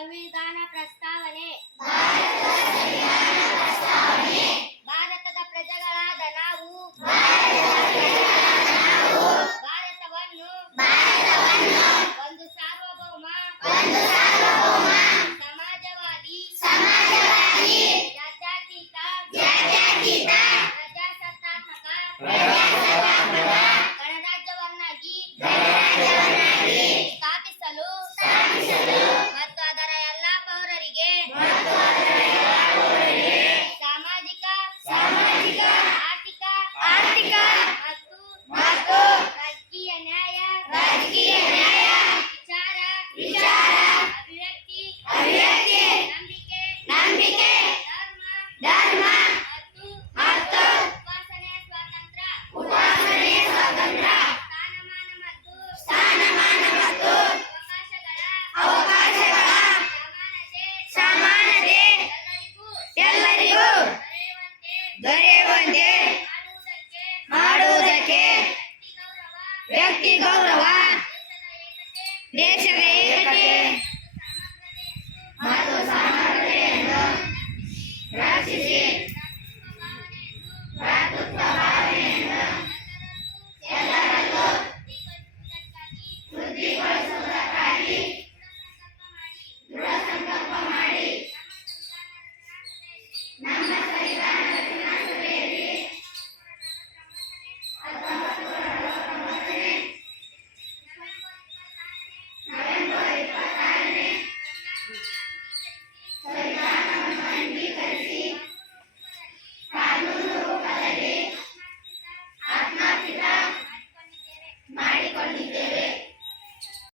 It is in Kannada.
ಸಂವಿಧಾನ ಪ್ರಸ್ತಾವನೆ ಭಾರತದ ಪ್ರಜೆಗಳಾದ ನಾವು ಭಾರತವನ್ನು ಒಂದು ಸಾರ್ವಭೌಮ ಸಮಾಜವಾದಿ ಜಾತ್ಯತೀತ ಪ್ರಜಾಸತ್ತಾತ್ಮಕ ಗಣರಾಜ್ಯವನ್ನಾಗಿ ಸ್ಥಾಪಿಸಲು ಮತ್ತು ಅದರ ಎಲ್ಲಾ ಪೌರರಿಗೆ ಸಾಮಾಜಿಕ ಆರ್ಥಿಕ ಮತ್ತು ರಾಜಕೀಯ ನ್ಯಾಯ ವಿಚಾರ ಅಭಿವ್ಯಕ್ತಿ ನಂಬಿಕೆ ಧರ್ಮ ಮತ್ತು ಉಪಾಸನೆಯ ಸ್ವಾತಂತ್ರ್ಯ ಸ್ಥಾನಮಾನ ಮತ್ತು ಅವಕಾಶಗಳ ಸಮಾನತೆ ಎಲ್ಲರಿಗೂ ದೊರೆಯುವಂತೆ ಮಾಡುವುದಕ್ಕೆ ವ್ಯಕ್ತಿ ಗೌರವ ದೇಶದ